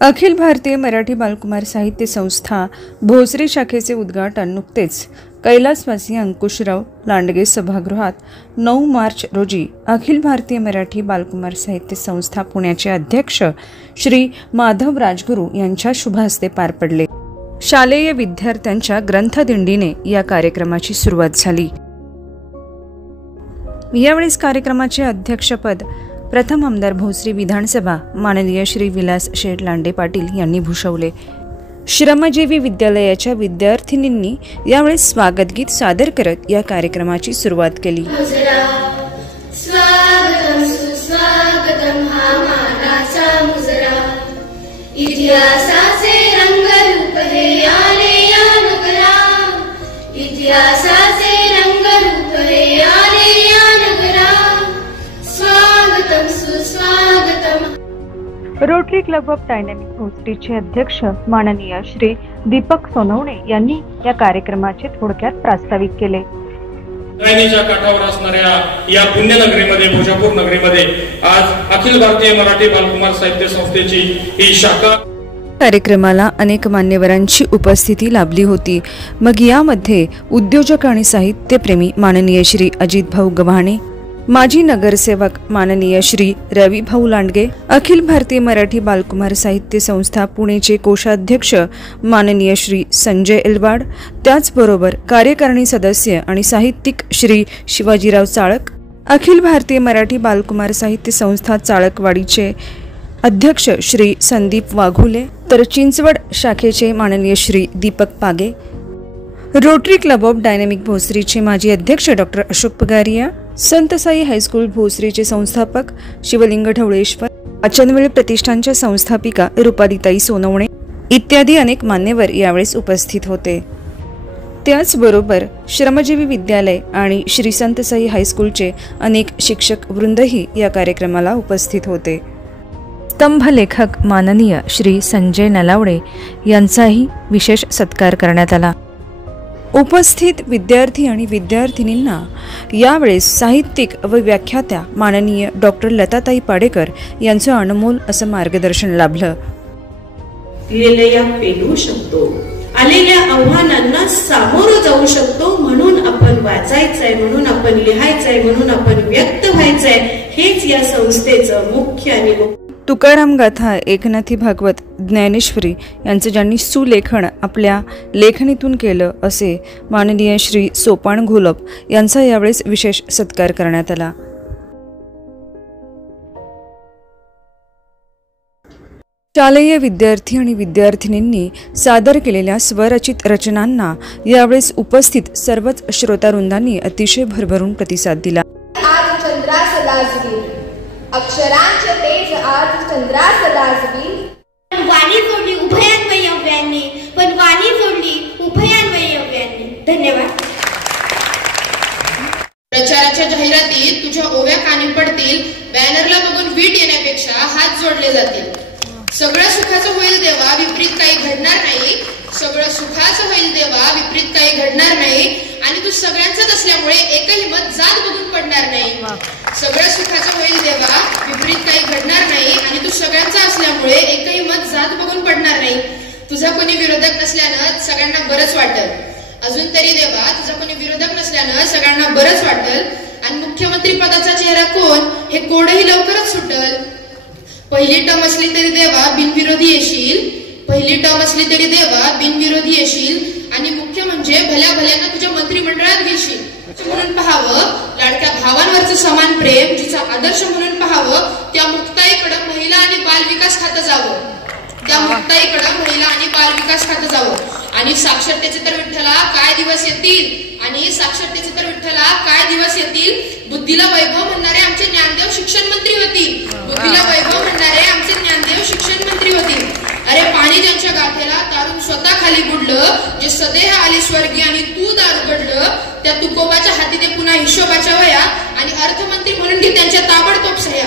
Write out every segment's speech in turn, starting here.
अखिल भारतीय मराठी बालकुमार साहित्य संस्था भोसरी शाखेचे उद्घाटन नुकतेच कैलासवासी अंकुशराव लांडगे सभागृहात 9 मार्च रोजी अखिल भारतीय मराठी बालकुमार साहित्य संस्था पुण्याचे अध्यक्ष श्री माधव राजगुरू यांच्या शुभ हस्ते पार पडले। शालेय विद्यार्थ्यांच्या ग्रंथदिंडीने या कार्यक्रमाची सुरुवात झाली। यावेळी कार्यक्रमाचे अध्यक्षपद प्रथम आमदार भोसरी विधानसभा माननीय श्री विलास शेठ लांडे पाटील यांनी भूषवले। श्रमजीवी विद्यालयाच्या विद्यार्थिनींनी यावेळी स्वागत गीत सादर करत या कार्यक्रमाची सुरुवात केली। स्वागतम सुस्वागतम हा मानाचा मुजरा, इतिहासाचे रंगरूप हे आले या नगरा, इतिहासाचे रंगरूप हे आले या नगरा, स्वागतम सुस्वागतम। रोटरी क्लब ऑफ डायनामिक भोसरीचे अध्यक्ष माननीय श्री दीपक सोनवणे यांनी या कार्यक्रमाचे थोडक्यात प्रास्ताविक केले। नदीच्या काठावर असणाऱ्या या पुण्यनगरीमध्ये भोजापूर नगरीमध्ये आज अखिल भारतीय मराठी बालकुमार साहित्य संस्थेची ही शाखा। कार्यक्रमाला अनेक मान्यवरांची उपस्थिती लाभली होती। मग यामध्ये उद्योजक आणि साहित्यप्रेमी माननीय श्री अजित भाऊ गव्हाणे, माजी नगरसेवक माननीय श्री रवी भाऊ लांडगे, अखिल भारतीय मराठी बालकुमार साहित्य संस्था पुणेचे कोषाध्यक्ष माननीय श्री संजय एलवाड, त्याचबरोबर कार्यकारिणी सदस्य आणि साहित्यिक श्री शिवाजीराव चाळक, अखिल भारतीय मराठी बालकुमार साहित्य संस्था चाळकवाडीचे अध्यक्ष श्री संदीप वाघुले, तर चिंचवड शाखेचे माननीय श्री दीपक पागे, रोटरी क्लब ऑफ डायनामिक भोसरीचे माजी अध्यक्ष डॉक्टर अशोक पगारिया, संत साई हायस्कूल भोसरीचे संस्थापक शिवलिंग ढवळेश्वर, अचनवेळ प्रतिष्ठानच्या संस्थापिका रूपालीताई सोनवणे इत्यादी अनेक मान्यवर यावेळेस उपस्थित होते। त्याचबरोबर श्रमजीवी विद्यालय आणि श्री संत साई हायस्कूलचे अनेक शिक्षक वृंदही या कार्यक्रमाला उपस्थित होते। स्तंभ लेखक माननीय श्री संजय नलावडे यांचाही विशेष सत्कार करण्यात आला। उपस्थित विद्यार्थी आणि विद्यार्थिनींना यावेळेस साहित्यिक व व्याख्यात्या माननीय डॉक्टर लताताई पाडेकर यांचं अनमोल असं मार्गदर्शन लाभलं। लिहिलेल्या पेलू शकतो, आलेल्या आव्हानांना सामोरं जाऊ शकतो, म्हणून आपण वाचायचंय, म्हणून आपण लिहायचंय, म्हणून आपण व्यक्त व्हायचंय, हेच या संस्थेचं मुख्य आणि तुकाराम गाथा, एकनाथी भागवत, ज्ञानेश्वरी यांचं ज्यांनी सुलेखन आपल्या लेखणीतून केलं असे माननीय श्री सोपान घोलप यांचा यावेळेस विशेष सत्कार करण्यात आला। शालेय विद्यार्थी आणि विद्यार्थिनींनी सादर केलेल्या स्वरचित रचनांना यावेळेस उपस्थित सर्वच श्रोतावृंदांनी अतिशय भरभरून प्रतिसाद दिला। अक्षरांचे तेज आज चंद्रास लाजवी, वाणी जोडली उभयान्वयव्याने, पण वाणी जोडली उभयान्वयव्याने। धन्यवाद। प्रचाराच्या जाहिरातीत तुझ्या ओव्या कानी पडतील, बॅनरला बघून वीट येण्यापेक्षा हात जोडले जातील। सगळं सुखाचं होईल देवा, विपरीत काही घडणार नाही, सगळं सुखाचं होईल देवा, विपरीत काही घडणार नाही, आणि तू सगळ्यांचाच असल्यामुळे एकही मत जात बघून पडणार नाही। सगळं सुखाचं होईल देवा, विपरीत काही घडणार नाही, आणि तू सगळ्यांचा असल्यामुळे एकही मत जात बघून पडणार नाही। तुझा कोणी विरोधक नसल्यानं सगळ्यांना बरंच वाटल, अजून तरी देवा तुझा कोणी विरोधक नसल्यानं सगळ्यांना बरंच वाटल, आणि मुख्यमंत्री पदाचा चेहरा कोण हे कोडही लवकरच सुटल। पहिली टर्म असली तरी देवा बिनविरोधी येशील, पहिली टर्म असली तरी देवा बिनविरोधी येशील, आणि मुख्य म्हणजे भल्या भल्यांना तुझ्या मंत्रिमंडळात घेशील। म्हणून पाहावं लाडक्या भावांवरचं समान प्रेम, जिचा आदर्श म्हणून पाहावं त्या मुक्ताईकडे महिला आणि बाल विकास खातं जावं, त्या मुक्ताईकडे महिला आणि बाल विकास खातं जावं। आणि साक्षरतेचे तर विठ्ठला काय दिवस येतील, आणि साक्षरतेचे तर विठ्ठला काय दिवस येतील, बुद्धीला वैभव म्हणणारे आमचे ज्ञानदेव शिक्षण मंत्री होतील, बुद्धीला वैभव म्हणणारे आमचे ज्ञानदेव शिक्षण मंत्री होतील। अरे पाणी ज्यांच्या गाठेला तारून स्वतः खाली बुडलं, जे सदेह आले स्वर्गी आणि तू दार उघडलं, त्या तुकोबाच्या हाती ते पुन्हा हिशोबाच्या वया, आणि अर्थमंत्री म्हणून घे त्यांच्या ताबडतोब सह्या।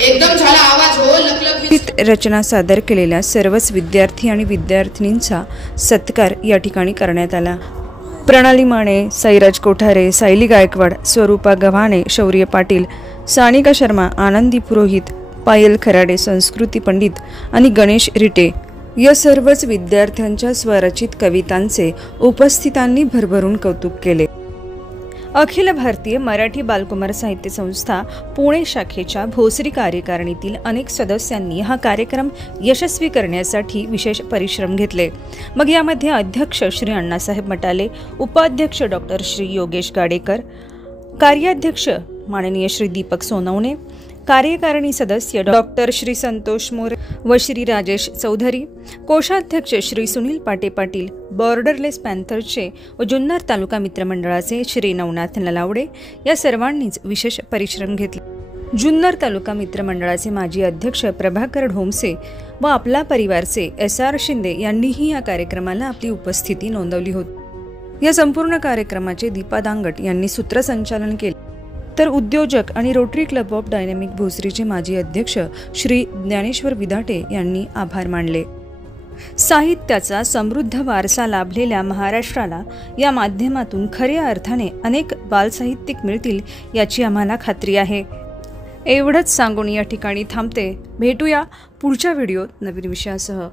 एकदम झाला आवाज हो लखलख। रचना सादर केलेल्या सर्वच विद्यार्थी आणि विद्यार्थिनींचा सत्कार या ठिकाणी करण्यात आला। प्रणाली माने, साईराज कोठारे, सायली गायकवाड, स्वरूपा गव्हाणे, शौर्य पाटील, सानिका शर्मा, आनंदी पुरोहित, पायल खराडे संस्कृती पंडित आणि गणेश रिटे या सर्वच विद्यार्थ्यांच्या स्वरचित कवितांचे उपस्थितांनी भरभरून कौतुक केले। अखिल भारतीय मराठी बालकुमार साहित्य संस्था पुणे शाखेच्या भोसरी कार्यकारिणीतील अनेक सदस्यांनी हा कार्यक्रम यशस्वी करण्यासाठी विशेष परिश्रम घेतले। मग यामध्ये अध्यक्ष श्री अण्णासाहेब मटाले, उपाध्यक्ष डॉक्टर श्री योगेश गाडेकर, कार्याध्यक्ष माननीय श्री दीपक सोनवणे, कार्यकारिणी सदस्य डॉक्टर श्री संतोष मोरे व श्री राजेश चौधरी, कोषाध्यक्ष श्री सुनील पाटे पाटील, बॉर्डरलेस पॅन्थरचे व जुन्नर तालुका मित्रमंडळाचे श्री नवनाथ नलावडे या सर्वांनीच विशेष परिश्रम घेतले। जुन्नर तालुका मित्रमंडळाचे माजी अध्यक्ष प्रभाकर ढोमसे व आपला परिवारचे SR शिंदे यांनीही या कार्यक्रमाला आपली उपस्थिती नोंदवली होती। या संपूर्ण कार्यक्रमाचे दीपा दांगट यांनी सूत्रसंचालन केले, तर उद्योजक आणि रोटरी क्लब ऑफ डायनॅमिक भोसरीचे माजी अध्यक्ष श्री ज्ञानेश्वर विधाटे यांनी आभार मानले। साहित्याचा समृद्ध वारसा लाभलेल्या महाराष्ट्राला या माध्यमातून खऱ्या अर्थाने अनेक बालसाहित्यिक मिळतील याची आम्हाला खात्री आहे। एवढंच सांगून या ठिकाणी थांबते। भेटूया पुढच्या व्हिडिओत नवीन विषयासह।